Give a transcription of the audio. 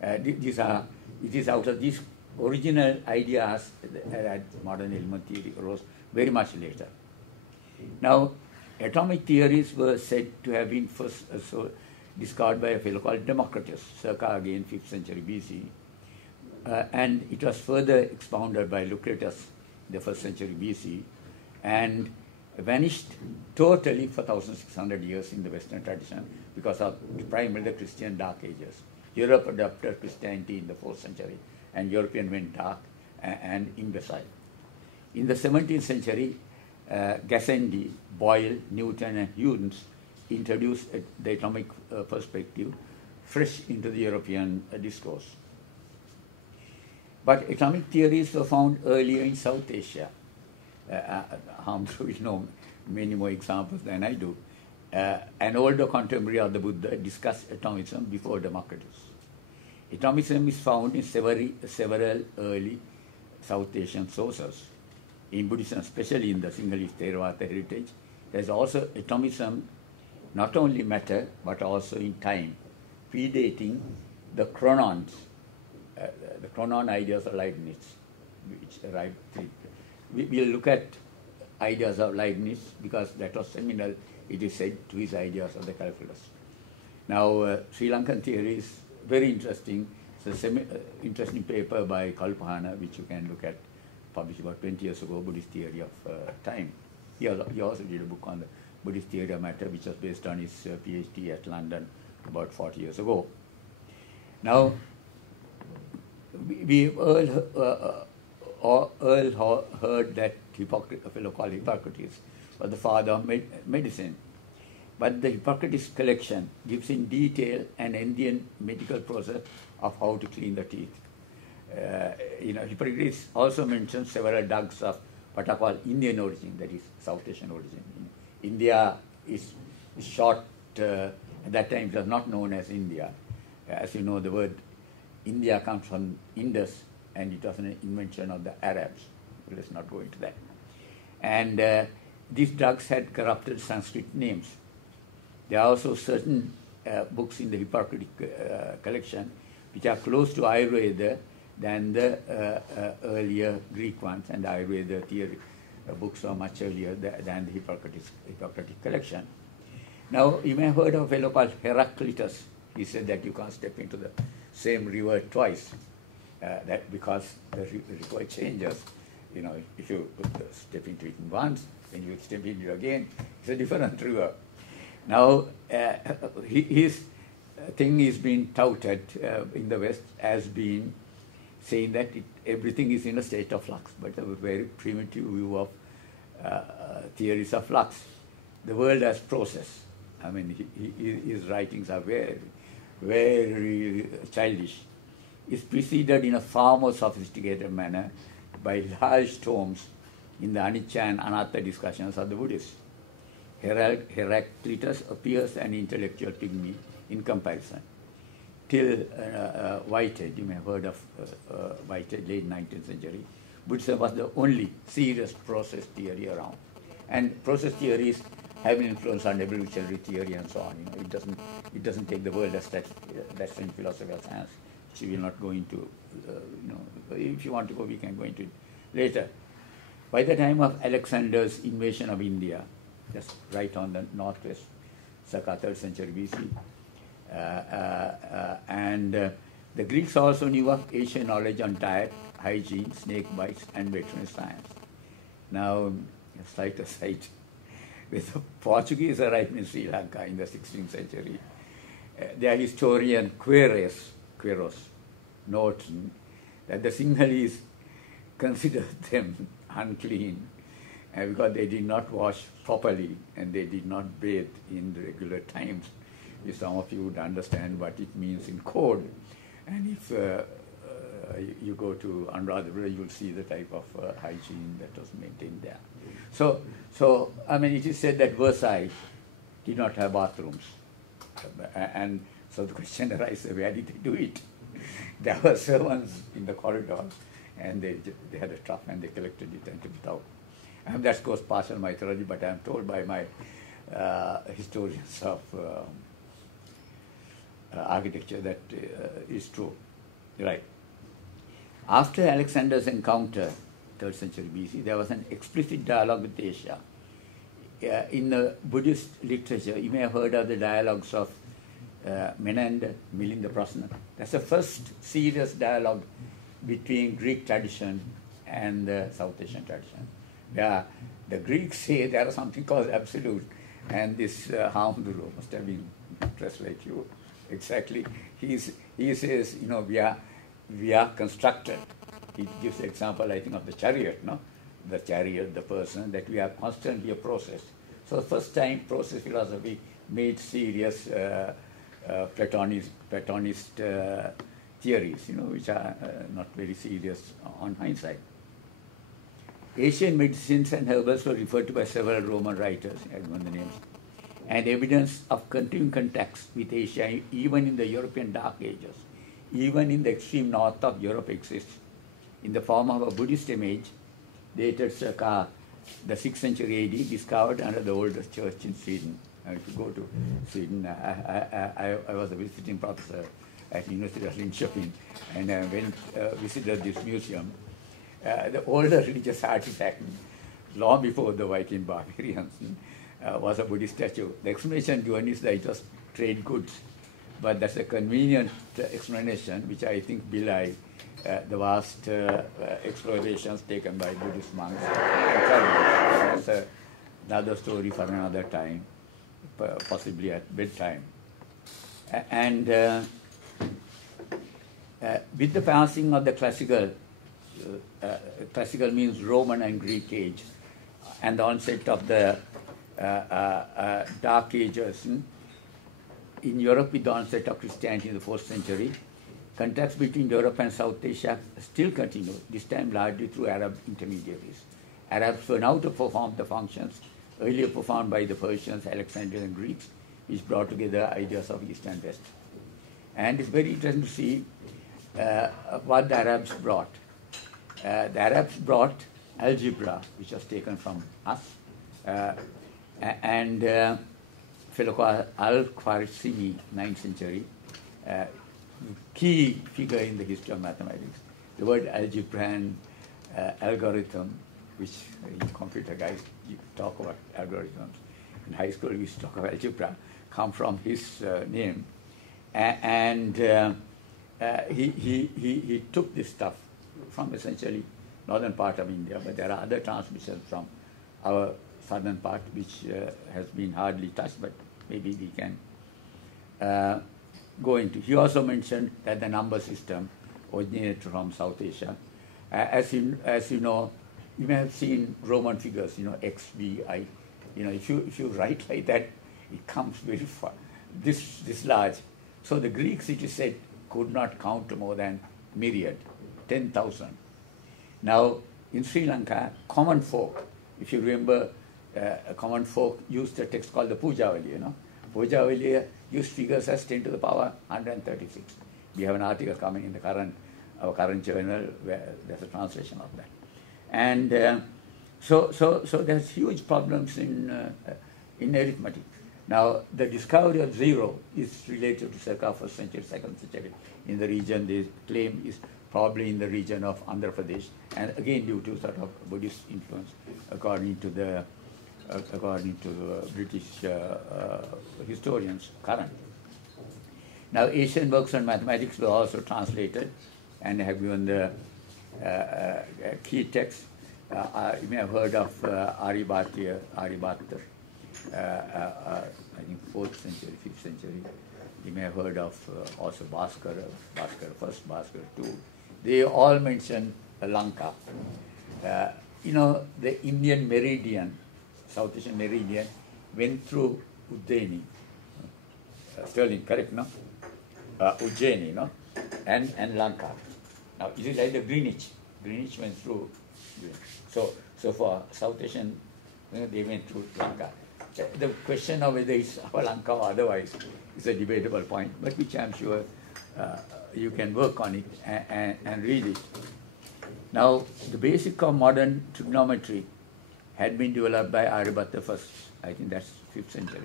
It is out of these original ideas that modern element theory arose very much later. Now, atomic theories were said to have been first discovered by a fellow called Democritus, circa again 5th century BC, and it was further expounded by Lucretius in the 1st century BC, and vanished totally for 1,600 years in the Western tradition because of primarily the Christian Dark Ages. Europe adopted Christianity in the 4th century, and European went dark and imbecile. In the 17th century, Gassendi, Boyle, Newton, and Huygens introduced the atomic perspective fresh into the European discourse. But atomic theories were found earlier in South Asia. Harmsru will know many more examples than I do. An older contemporary of the Buddha discussed atomism before Democritus. Atomism is found in several early South Asian sources. In Buddhism, especially in the Sinhalese Theravada heritage, there is also atomism, not only matter, but also in time, predating the chronons, the chronon ideas of Leibniz, which arrived. We will look at ideas of Leibniz because that was seminal, it is said, to his ideas of the calculus. Now, Sri Lankan theory is very interesting. It's an interesting paper by Kalpana, which you can look at, published about 20 years ago, Buddhist Theory of Time. He also did a book on the Buddhist theory of matter, which was based on his PhD at London about 40 years ago. Now, we all heard that a fellow called Hippocrates was the father of medicine. But the Hippocrates collection gives in detail an Indian medical process of how to clean the teeth. Hippocrates also mentions several drugs of what are called Indian origin, that is South Asian origin. India is short, at that time it was not known as India. As you know, the word India comes from Indus, and it was an invention of the Arabs. Let's not go into that. And these drugs had corrupted Sanskrit names. There are also certain books in the Hippocratic collection which are close to Ayurveda than the earlier Greek ones, and the Ayurveda theory books are much earlier than the Hippocratic collection. Now, you may have heard of a fellow called Heraclitus. He said that you can't step into the same river twice, that because the river changes. If you step into it once, then you step into it again, it's a different river. Now, his thing is being touted in the West as being saying that everything is in a state of flux, but a very primitive view of theories of flux. The world as process. I mean, his writings are very, very childish. It's preceded in a far more sophisticated manner by large tomes in the Anicca and Anatta discussions of the Buddhists. Heraclitus appears an intellectual pygmy in comparison. Till Whitehead, you may have heard of Whitehead, late 19th century, Buddhism was the only serious process theory around. And process theories have an influence on evolutionary theory and so on. It doesn't take the world as that's in philosophy of science. So we will not go into, if you want to go, we can go into it later. By the time of Alexander's invasion of India, just right on the northwest, circa 3rd century BC, and the Greeks also knew of Asian knowledge on diet, hygiene, snake bites, and veterinary science. Now, slight aside, with the Portuguese arrived in Sri Lanka in the 16th century, their historian Quiros notes that the Sinhalese considered them unclean because they did not wash properly and they did not bathe in regular times. If some of you would understand what it means in code, and if you go to Anuradhapura, you will see the type of hygiene that was maintained there. So I mean, it is said that Versailles did not have bathrooms, and so the question arises: where did they do it? There were servants in the corridor, and they had a trough and they collected it and took it out. And that goes partial mythology, but I am told by my historians of architecture, that is true. Right. After Alexander's encounter, 3rd century BC, there was an explicit dialogue with Asia. In the Buddhist literature, you may have heard of the dialogues of Menander, Milinda Prasna. That's the first serious dialogue between Greek tradition and the South Asian tradition. The Greeks say there is something called absolute, and this Hamduru must have been translated you exactly. He says, we are constructed. He gives the example, I think, of the chariot, no? The chariot, the person, that we are constantly a process. So the first time process philosophy made serious Platonist theories, which are not very serious on hindsight. Asian medicines and herbals were referred to by several Roman writers, I don't know the names, and evidence of continuing contacts with Asia, even in the European Dark Ages, even in the extreme north of Europe, exists in the form of a Buddhist image dated circa the 6th century AD, discovered under the oldest church in Sweden. If you go to Sweden, I was a visiting professor at the University of Linköping, and I visited this museum. The older religious artifact, long before the Viking barbarians, was a Buddhist statue. The explanation given is that it was trade goods, but that's a convenient explanation, which I think belie the vast explorations taken by Buddhist monks. That's another story for another time, possibly at bedtime. And with the passing of the classical means Roman and Greek age, and the onset of the Dark Ages in Europe, with the onset of Christianity in the 4th century, contacts between Europe and South Asia still continue, this time largely through Arab intermediaries. Arabs were now to perform the functions earlier performed by the Persians, Alexandrians, and Greeks, which brought together ideas of East and West. And it's very interesting to see what the Arabs brought. The Arabs brought algebra, which was taken from us, and a fellow called Al-Khwarizmi, 9th century, key figure in the history of mathematics. The word algebra and algorithm, which in computer guys you talk about algorithms. In high school we used to talk about algebra, come from his name. And he took this stuff from essentially northern part of India, but there are other transmissions from our southern part which has been hardly touched, but maybe we can go into. He also mentioned that the number system originated from South Asia. As you know, you may have seen Roman figures, X, V, I. If you write like that, it comes very far, this large. So the Greeks, it is said, could not count to more than myriad, 10,000. Now, in Sri Lanka, common folk, if you remember, common folk used a text called the Pujavali, Pujavali used figures as 10 to the power 136. We have an article coming in our current journal where there's a translation of that. And so there's huge problems in arithmetic. Now, the discovery of zero is related to circa 1st century, 2nd century. In the region, they claim is probably in the region of Andhra Pradesh, and again due to sort of Buddhist influence, according to the British historians current. Now, Asian works on mathematics were also translated and have given the key texts. You may have heard of Aryabhata, I think 4th century, 5th century. You may have heard of also Bhaskara, first, Bhaskara II. They all mention Lanka. The Indian meridian, South Asian meridian, went through Ujjaini. Sterling, correct, no? Ujjaini, no? And Lanka. Now, is it like the Greenwich? Greenwich went through. So for South Asian, they went through Lanka. The question of whether it's Lanka or otherwise is a debatable point, but which I'm sure you can work on it and read it. Now, the basic of modern trigonometry had been developed by Aryabhata first. I think that's 5th century.